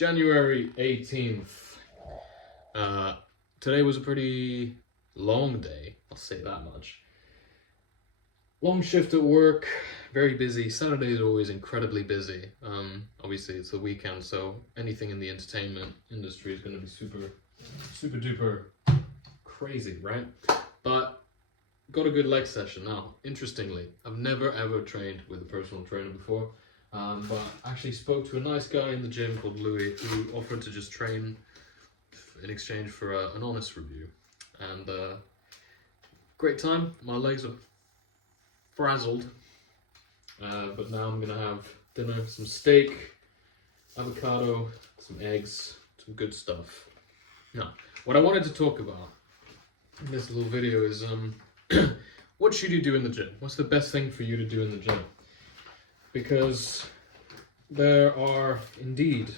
January 18th. Today was a pretty long day, I'll say that much. Long shift at work, very busy. Saturday is always incredibly busy. Obviously it's the weekend, so anything in the entertainment industry is going to be super duper crazy, right? But got a good leg session. Now, interestingly, I've never ever trained with a personal trainer before, but actually spoke to a nice guy in the gym called Louis who offered to just train in exchange for an honest review. And great time. My legs are frazzled, but now I'm gonna have dinner, some steak, avocado, some eggs, some good stuff. Now, what I wanted to talk about in this little video is what should you do in the gym? What's the best thing for you to do in the gym? Because there are indeed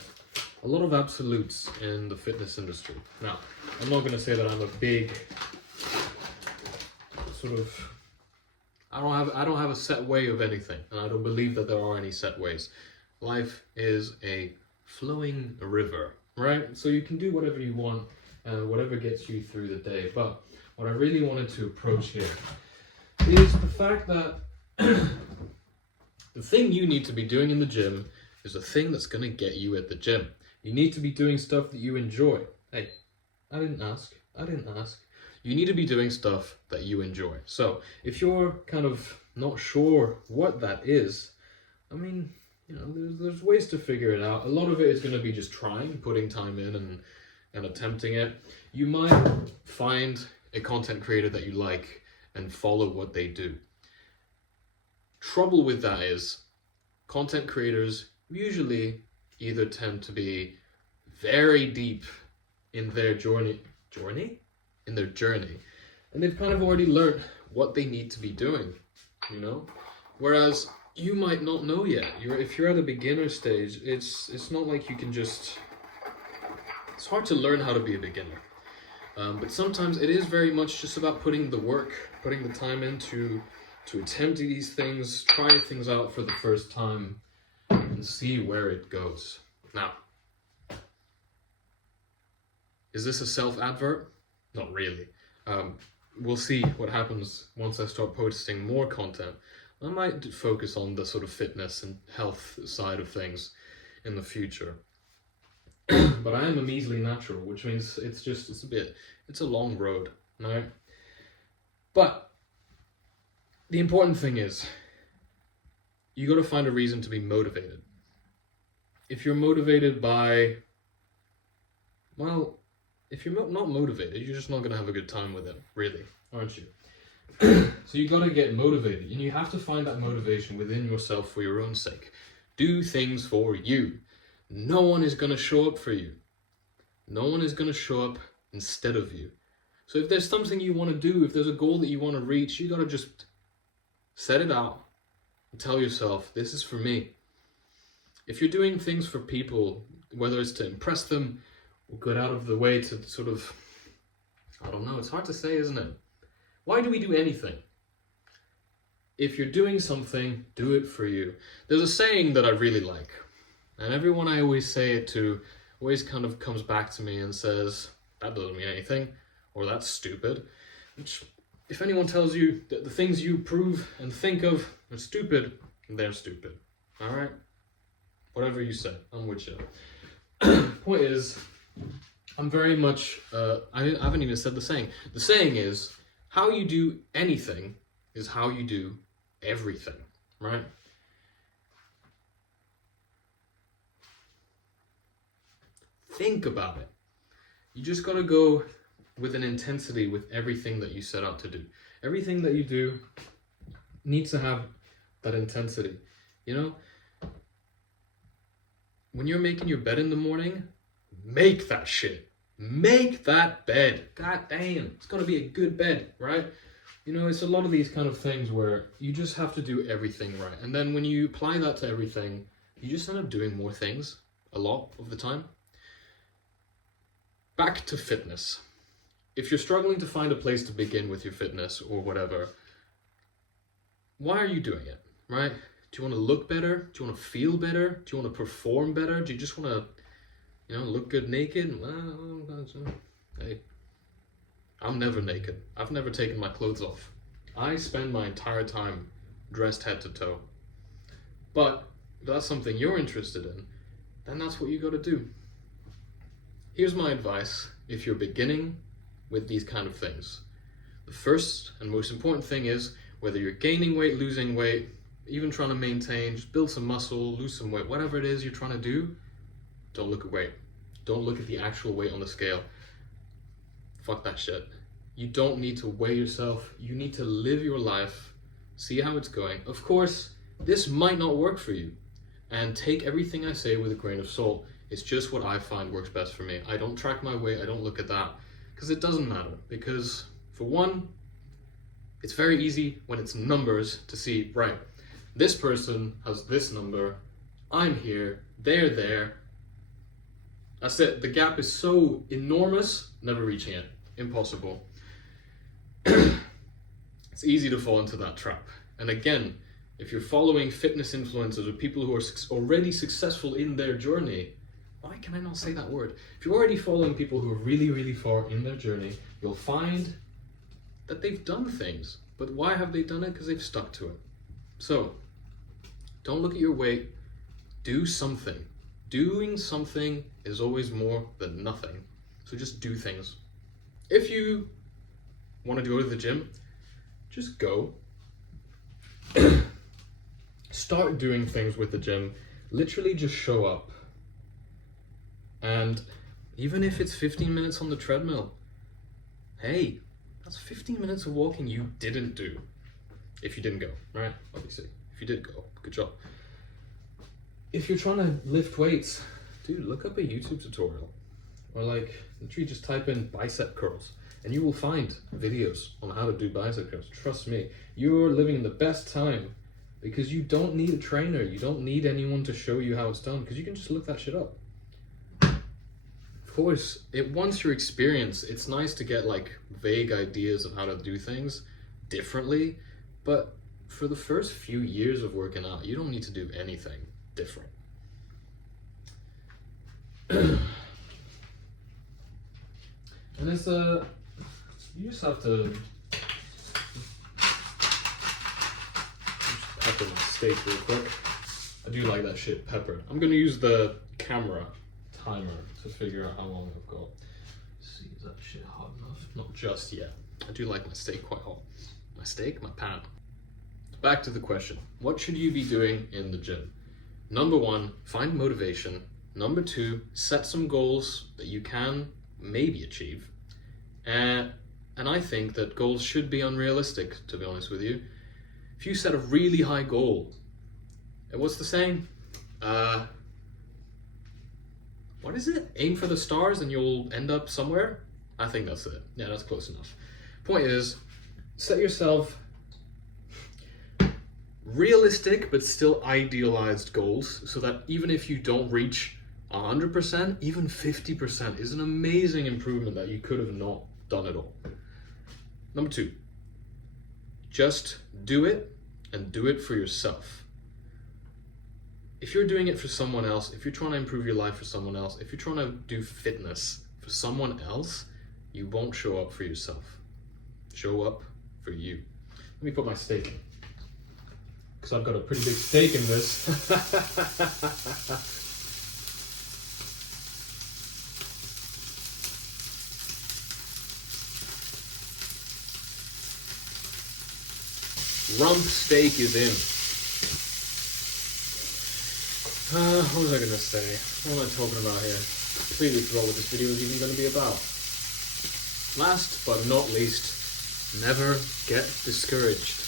a lot of absolutes in the fitness industry. Now, I'm not going to say that I'm a big sort of, I don't have a set way of anything, and I don't believe that there are any set ways. Life is a flowing river, right? So you can do whatever you want and whatever gets you through the day. But what I really wanted to approach here is the fact that the thing you need to be doing in the gym is the thing that's going to get you at the gym. You need to be doing stuff that you enjoy. Hey, I didn't ask. You need to be doing stuff that you enjoy. So if you're kind of not sure what that is, I mean, you know, there's ways to figure it out. A lot of it is going to be just trying, putting time in and attempting it. You might find a content creator that you like and follow what they do. Trouble with that is content creators usually either tend to be very deep in their journey, and they've kind of already learned what they need to be doing, you know? Whereas you might not know yet. If you're at a beginner stage, it's not like you can just, it's hard to learn how to be a beginner. But sometimes it is very much just about putting the work, putting the time in to attempt these things, trying things out for the first time, and see where it goes. Now, is this a self-advert? Not really. We'll see what happens once I start posting more content. I might focus on the sort of fitness and health side of things in the future. But I am a measly natural, which means it's a long road, right? But the important thing is, you got to find a reason to be motivated. If you're motivated by, well, if you're not motivated, you're just not going to have a good time with it, really, aren't you? So you got to get motivated, and you have to find that motivation within yourself for your own sake. Do things for you. No one is going to show up for you. No one is going to show up instead of you. So if there's something you want to do, if there's a goal that you want to reach, you got to just set it out and tell yourself, this is for me. If you're doing things for people, whether it's to impress them or get out of the way to sort of, I don't know, it's hard to say, isn't it? Why do we do anything? If you're doing something, do it for you. There's a saying that I really like, and everyone I always say it to always kind of comes back to me and says, that doesn't mean anything, or that's stupid. Which, if anyone tells you that the things you prove and think of are stupid, they're stupid. Alright? Whatever you say, I'm with you. Point is, I'm very much, I haven't even said the saying. The saying is, how you do anything is how you do everything, right? Think about it. You just gotta go with an intensity with everything that you set out to do. Everything that you do needs to have that intensity. You know, when you're making your bed in the morning, make that shit. Make that bed. God damn, it's gotta be a good bed, right? You know, it's a lot of these kind of things where you just have to do everything right. And then when you apply that to everything, you just end up doing more things a lot of the time. Back to fitness. If you're struggling to find a place to begin with your fitness or whatever, why are you doing it, right? Do you want to look better? Do you want to feel better? Do you want to perform better? Do you just want to Look good naked. Well, hey, I'm never naked. I've never taken my clothes off. I spend my entire time dressed head to toe. But if that's something you're interested in, then that's what you got to do. Here's my advice if you're beginning with these kind of things. The first and most important thing is whether you're gaining weight, losing weight, even trying to maintain, just build some muscle, lose some weight, whatever it is you're trying to do, don't look at weight. Don't look at the actual weight on the scale. Fuck that shit. You don't need to weigh yourself. You need to live your life, see how it's going. Of course, this might not work for you. And take everything I say with a grain of salt. It's just what I find works best for me. I don't track my weight. I don't look at that. Because it doesn't matter. Because, for one, it's very easy when it's numbers to see, right, this person has this number, I'm here, they're there. That's it. The gap is so enormous, never reaching it. Impossible. It's easy to fall into that trap. And again, if you're following fitness influencers or people who are already successful in their journey, why can I not say that word? If you're already following people who are really, really far in their journey, you'll find that they've done things. But why have they done it? Because they've stuck to it. So, don't look at your weight. Do something. Doing something is always more than nothing. So just do things. If you want to go to the gym, just go. Start doing things with the gym. Literally just show up. And even if it's 15 minutes on the treadmill, hey, that's 15 minutes of walking you didn't do. If you didn't go, right? Obviously. If you did go, good job. If you're trying to lift weights, dude, look up a YouTube tutorial. Or literally just type in bicep curls. And you will find videos on how to do bicep curls. Trust me, you're living in the best time because you don't need a trainer. You don't need anyone to show you how it's done because you can just look that shit up. Of course, once you're experienced, it's nice to get vague ideas of how to do things differently. But for the first few years of working out, you don't need to do anything different. And it's you just have to pepper my steak real quick. I do like that shit peppered. I'm gonna use the camera timer to figure out how long I've got. Let's see, is that shit hot enough? Not just yet. I do like my steak quite hot. My steak, my pan. Back to the question. What should you be doing in the gym? Number one, find motivation. Number two, set some goals that you can maybe achieve. And I think that goals should be unrealistic, to be honest with you. If you set a really high goal, what's the saying? What is it? Aim for the stars and you'll end up somewhere? I think that's it. Yeah, that's close enough. Point is, set yourself realistic but still idealized goals so that even if you don't reach 100%, even 50% is an amazing improvement that you could have not done at all. Number two, just do it and do it for yourself. If you're doing it for someone else, if you're trying to improve your life for someone else, if you're trying to do fitness for someone else, you won't show up for yourself. Show up for you. Let me put my steak in, because I've got a pretty big steak in this. Rump steak is in. What was I going to say? What am I talking about here? Completely forgot what this video is even going to be about. Last but not least, never get discouraged.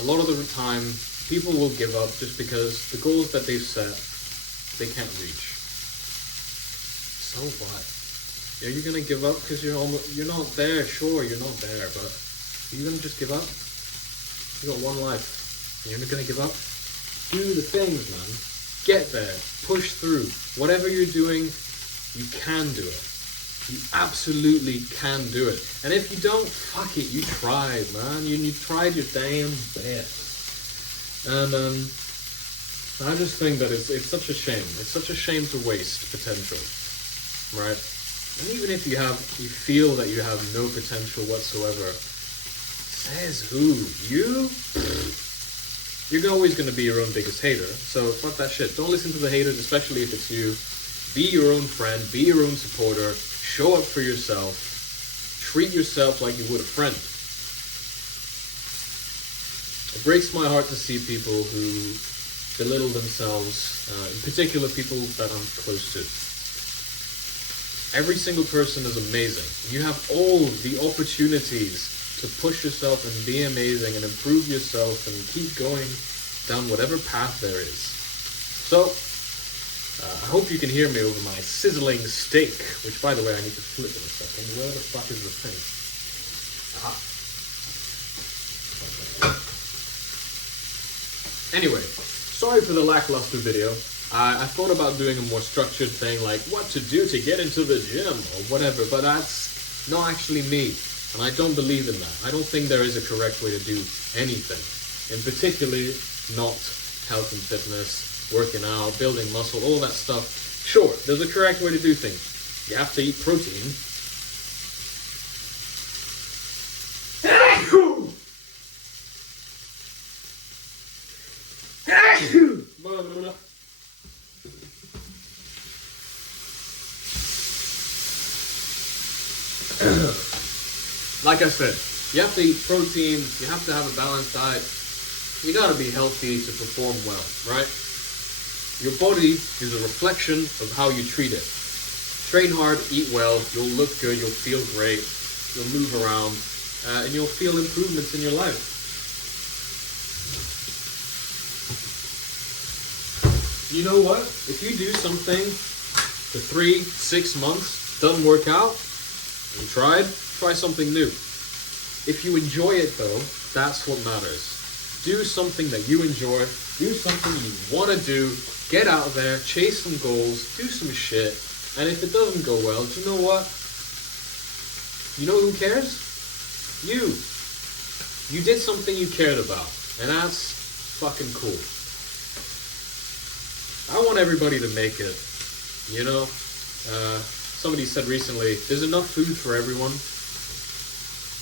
A lot of the time, people will give up just because the goals that they've set, they can't reach. So what? Are you going to give up because you're not there? Sure, you're not there, but are you going to just give up? You got one life. You're not going to give up? Do the things, man. Get there. Push through. Whatever you're doing, you can do it. You absolutely can do it. And if you don't, fuck it. You tried, man. You tried your damn best. And I just think that it's such a shame. It's such a shame to waste potential, right? And even if you feel that you have no potential whatsoever, says who? You? You're always going to be your own biggest hater. So fuck that shit. Don't listen to the haters, especially if it's you. Be your own friend. Be your own supporter. Show up for yourself. Treat yourself like you would a friend. It breaks my heart to see people who belittle themselves, in particular people that I'm close to. Every single person is amazing. You have all the opportunities to push yourself and be amazing and improve yourself and keep going down whatever path there is. So, I hope you can hear me over my sizzling steak, which, by the way, I need to flip in a second. Where the fuck is the thing? Aha. Anyway, sorry for the lackluster video. I thought about doing a more structured thing like what to do to get into the gym or whatever, but that's not actually me. And I don't believe in that. I don't think there is a correct way to do anything. In particular, not health and fitness, working out, building muscle, all that stuff. Sure, there's a correct way to do things. You have to eat protein. Like I said, you have to eat protein, you have to have a balanced diet, you gotta be healthy to perform well, right? Your body is a reflection of how you treat it. Train hard, eat well, you'll look good, you'll feel great, you'll move around, and you'll feel improvements in your life. You know what? If you do something for 3-6 months, doesn't work out, you tried, try something new. If you enjoy it though, that's what matters. Do something that you enjoy, do something you want to do, get out there, chase some goals, do some shit, and if it doesn't go well, do you know what? You know who cares? You. You did something you cared about, and that's fucking cool. I want everybody to make it, you know? Somebody said recently, there's enough food for everyone.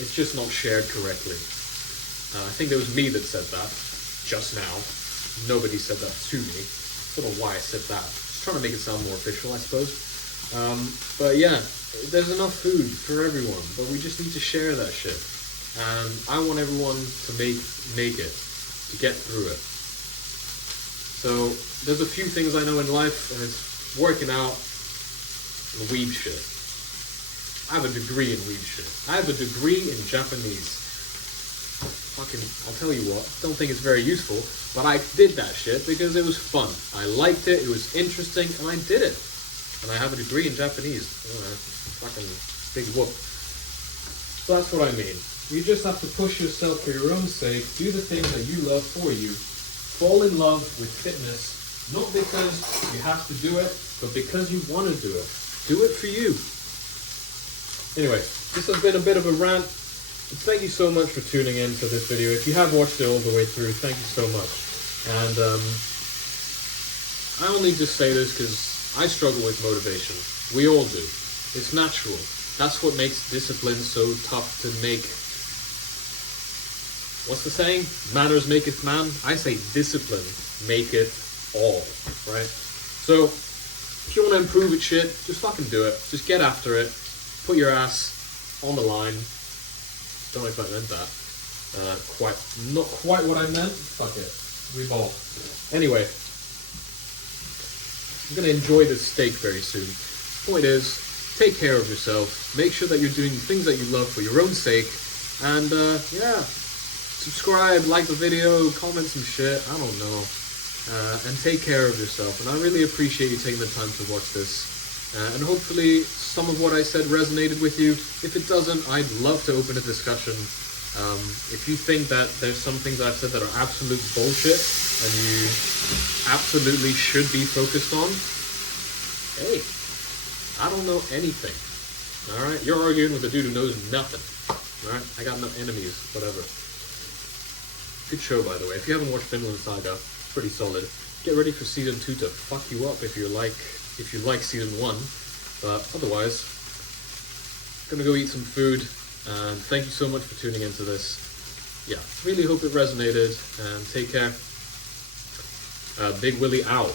It's just not shared correctly. I think it was me that said that just now. Nobody said that to me. I don't know why I said that. Just trying to make it sound more official, I suppose. But yeah, there's enough food for everyone, but we just need to share that shit. And I want everyone to make it, to get through it. So there's a few things I know in life, and it's working out and weed shit. I have a degree in weed shit. I have a degree in Japanese. I'll tell you what, don't think it's very useful, but I did that shit because it was fun. I liked it, it was interesting, and I did it. And I have a degree in Japanese. Fucking big whoop. So that's what I mean. You just have to push yourself for your own sake, do the things that you love for you, fall in love with fitness, not because you have to do it, but because you want to do it. Do it for you. Anyway, this has been a bit of a rant. Thank you so much for tuning in to this video. If you have watched it all the way through, thank you so much. And I only just say this because I struggle with motivation. We all do. It's natural. That's what makes discipline so tough to make. What's the saying? Manners maketh man. I say discipline maketh all, right? So, if you want to improve at shit, just fucking do it. Just get after it. Put your ass on the line. Don't know if I meant that. Not quite what I meant. Fuck it. We ball. Anyway, I'm going to enjoy this steak very soon. Point is, take care of yourself. Make sure that you're doing things that you love for your own sake. And, yeah. Subscribe, like the video, comment some shit. I don't know. And take care of yourself. And I really appreciate you taking the time to watch this. And hopefully some of what I said resonated with you. If it doesn't, I'd love to open a discussion. If you think that there's some things I've said that are absolute bullshit and you absolutely should be focused on, hey, I don't know anything. Alright? You're arguing with a dude who knows nothing. Alright? I got no enemies. Whatever. Good show, by the way. If you haven't watched Vinland Saga, pretty solid. get ready for season 2 to fuck you up if you like season 1. But otherwise, gonna go eat some food, and thank you so much for tuning into this. Yeah, really hope it resonated, and take care. Big Willie out.